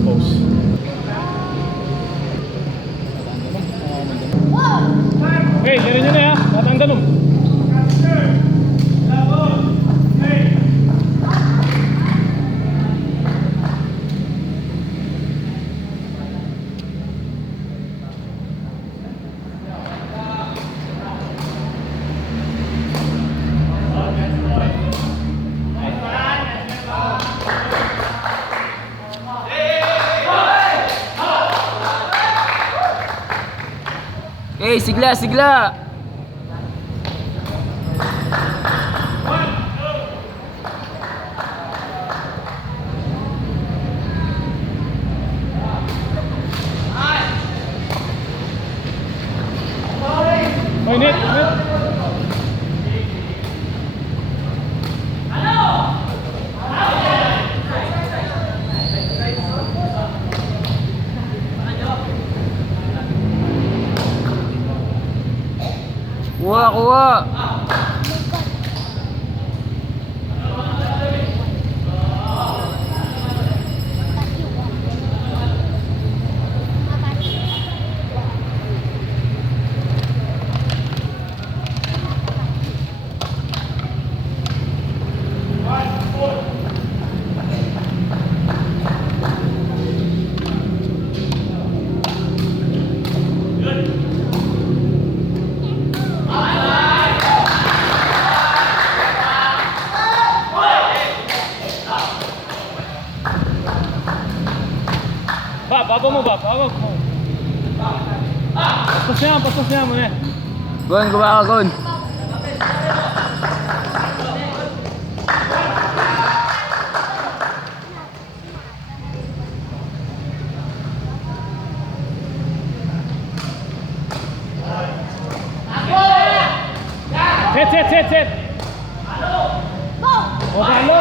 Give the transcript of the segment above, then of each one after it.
expose. Okay, dyan nyo na ya. Batang dalom. Okay, sigla, sigla. Oh, net, net. Kuha, kuha. Bago mo ba? Bago mo. Paspas niya mo eh. Gon, kuha ka, Gon. Set. O, palo.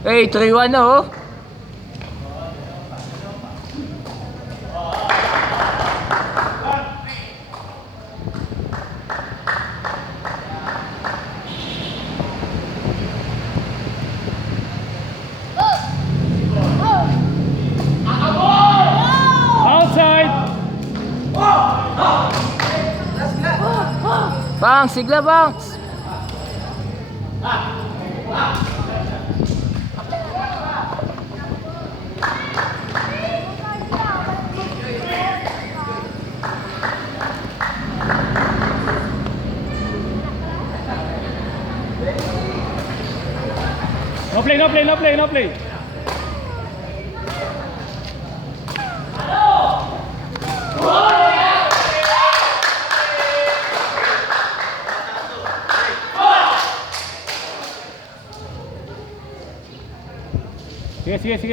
Hey, 3-1 na oh. Outside. Bang, sigla, bang. No play.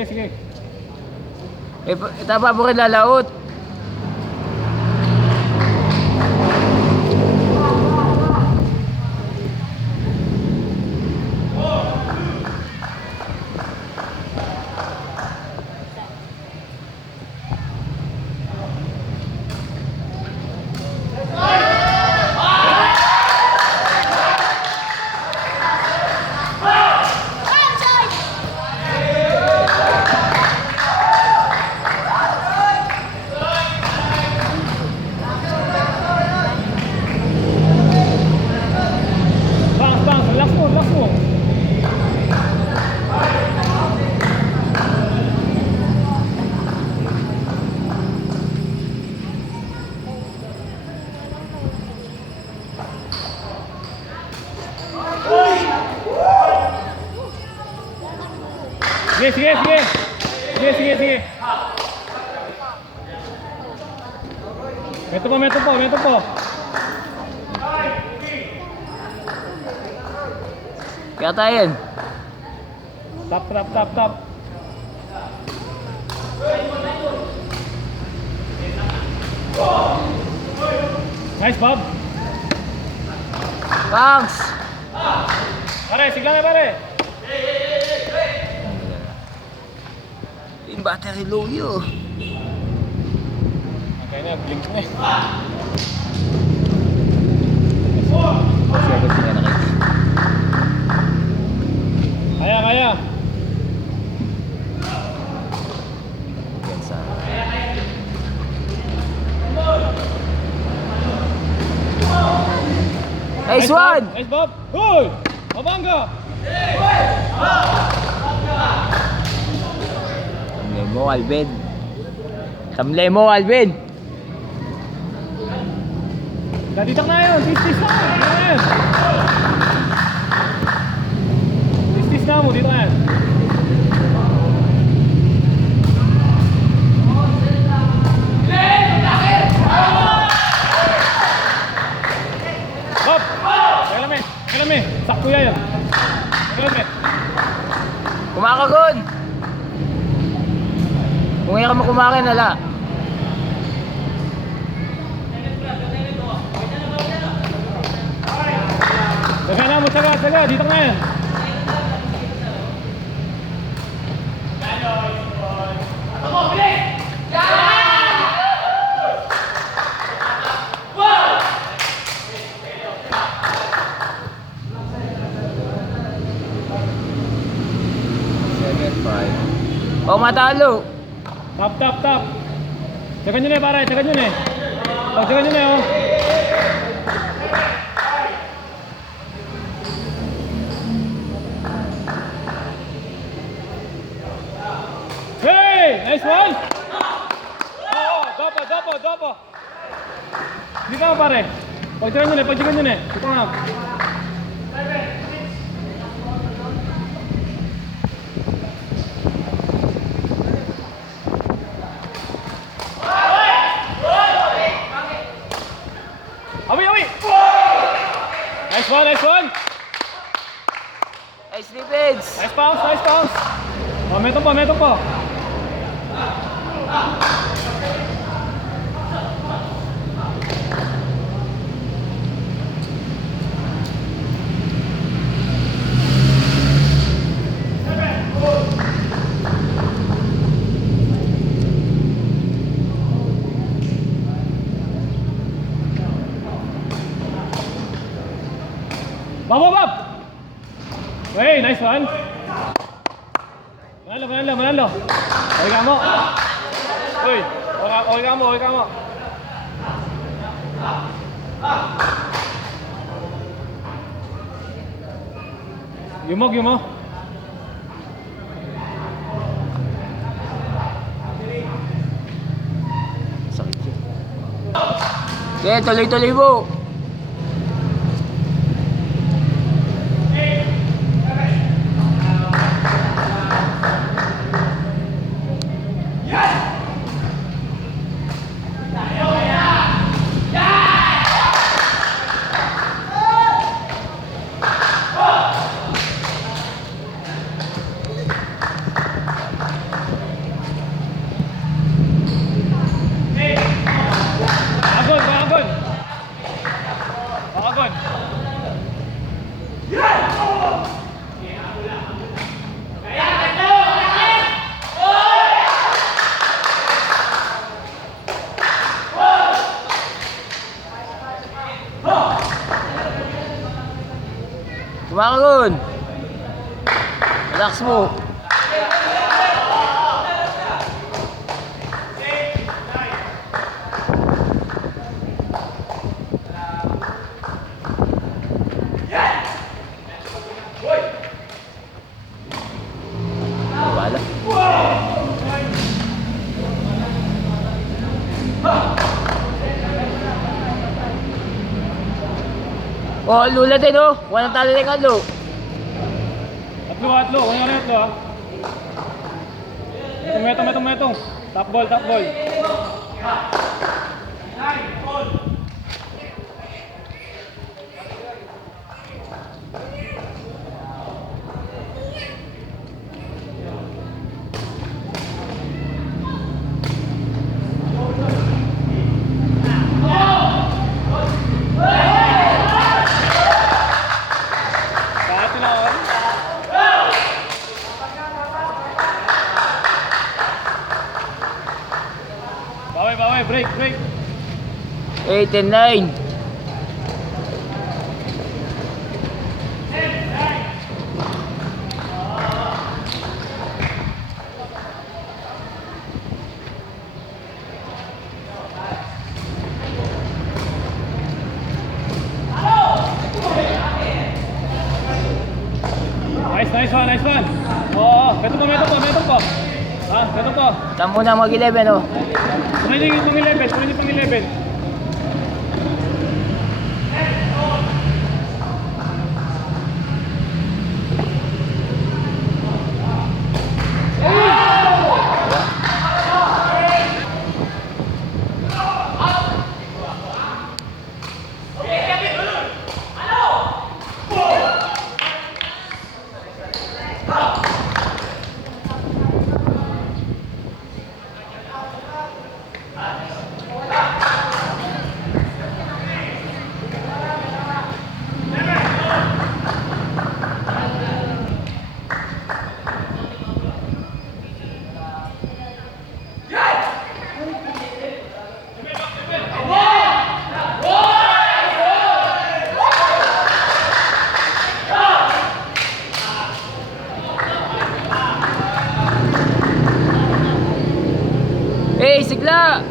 Sige. Tapa mo rin lalaot. Relax mo. Sige. Meto po. Katayin. Tap. Nice, Bob. Thanks. Pare, sigla na pare. Yung battery low yun. Okay na, blink na eh. Nice one! Nice, Bob. Hoy! Mabangga! Tamlay mo, Alvin. Tamlay mo, Alvin. Daditak na yun. Tis-tis na. Dito na yan. Tis-tis na mo. Dito na yan. Bob! Kailan sakto yan. Kailan Kumakagon! Kung ngayon ka makumakin, hala. Saga na mo, saga. Dito na yan. O matalo. Tap. Saga nyo na pare, saga nyo na. Saga nyo na oh. Hey! Nice one! Dopo. Dito ka pare. Pagsagan nyo na. Dito nga. Awi! Nice one! Nice defense. Nice bounce! Oh, meto po. Bob! Hey, nice one! Manalo! Okay mo! Uy! Okay ka mo! Yumo! Sakit yun. Okay, tuloy mo. Agon! Kumakagon. Relax mo. Wala. Oh, lula din oh. Walang talo ng kalo. Atlo. Kung ano atlo ah. Metong. Top ball. Bawi, break. 8 and 9. nice one, nice one. Oo, meto po. Ha, meto po. Saan muna mag-11 oh. Kunin yung pang 11, kunin yung pang 11. Hey, sigla!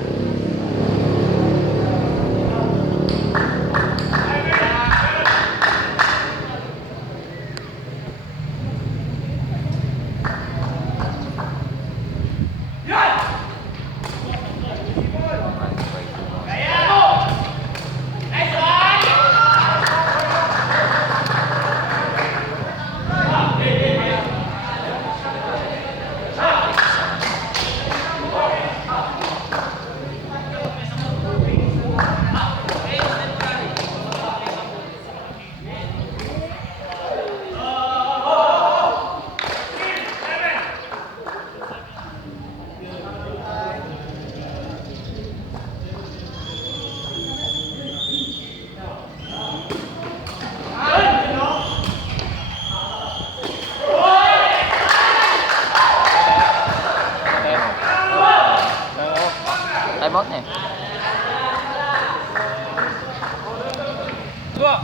Time out na eh. Dua.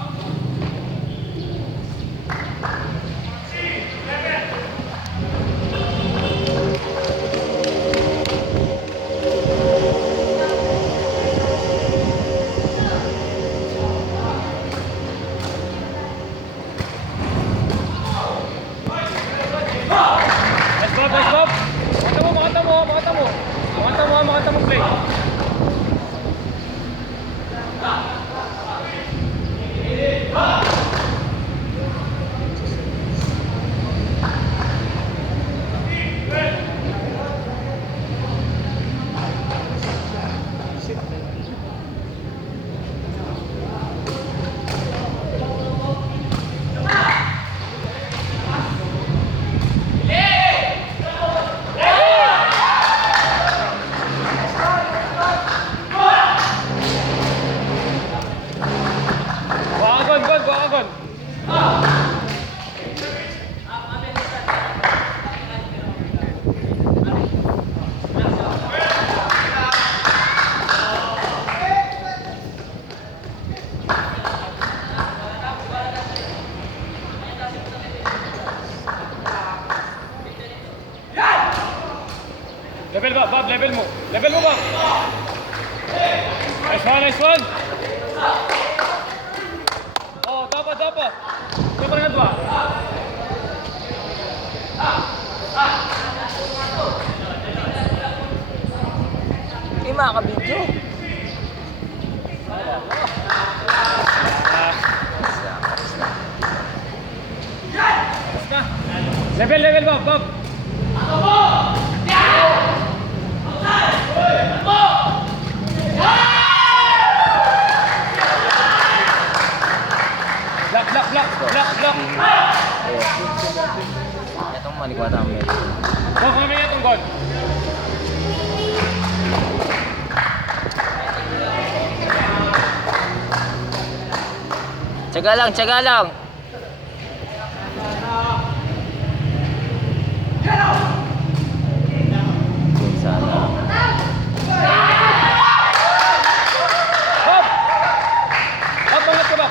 Let's go. Makata mo play. Bukagon. Level ba, Bob, level mo. Level mo, Bob. Nice one. Oh, dapat. Ito pa rin na dua. Eh, makakabidyo. Level, Bob. Block. Itong malikwata ang meron. Kami na itong goal. Tsaga lang. Sana. Bob, bangat ka ba?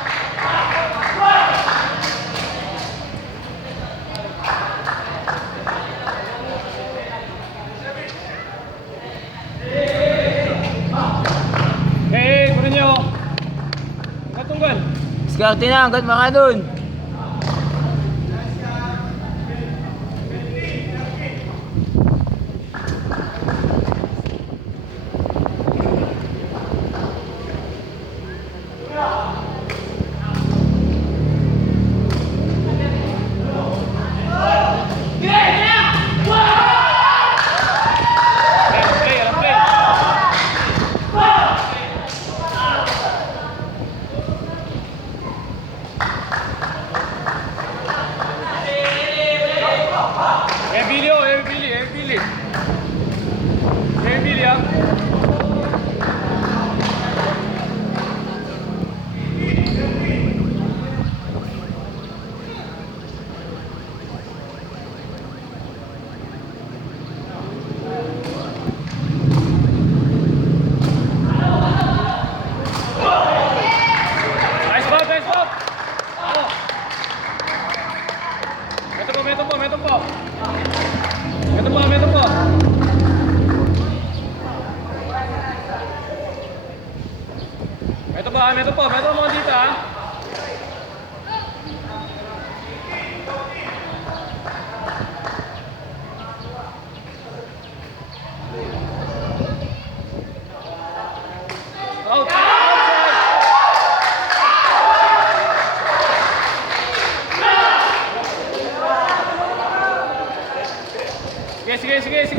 Kunin niyo. Katunggal. Diskarte na, hanggat maka dun.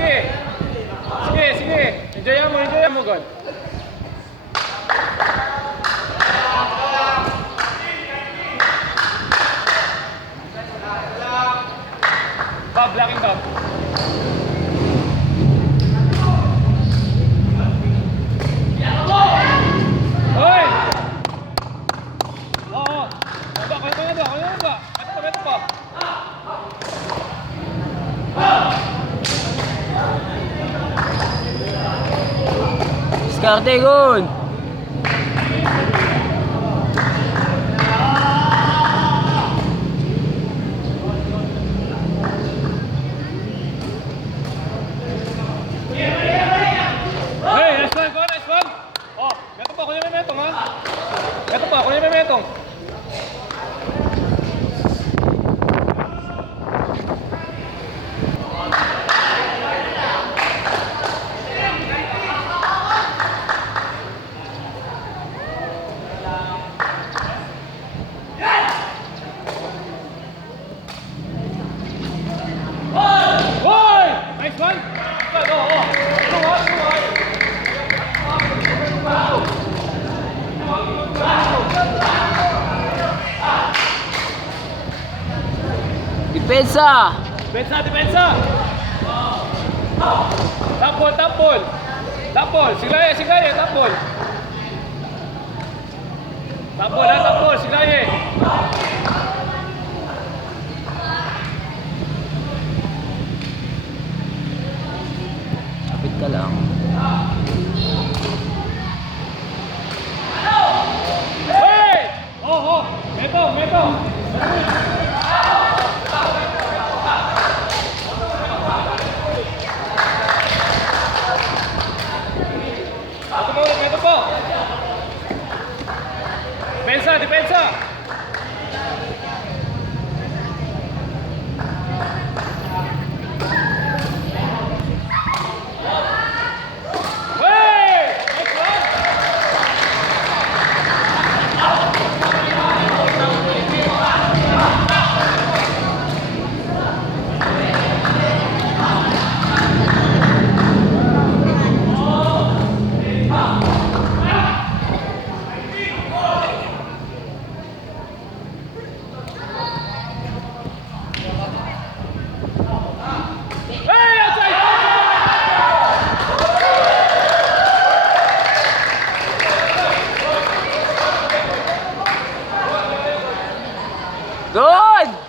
sige. Sige, sige. Enjoy mo, God. Bob, blocking Bob. Hoy! Oo. Kaya ba? Ito pa. Diskarte, good! Hey, nice one, go, nice one. Oh, ito pa, kunin mo yung metong, ha? Ito pa, kunin mo yung metong. Hoy! Nice one. Good, Two high. Depensa! Depensa. Tapol. Siglaye, tapol. Tapol, siglaye. Kapit ka lang. Hey! Metong. Ito po. Depensa. Hey! Nice one. Hey, outside! Good!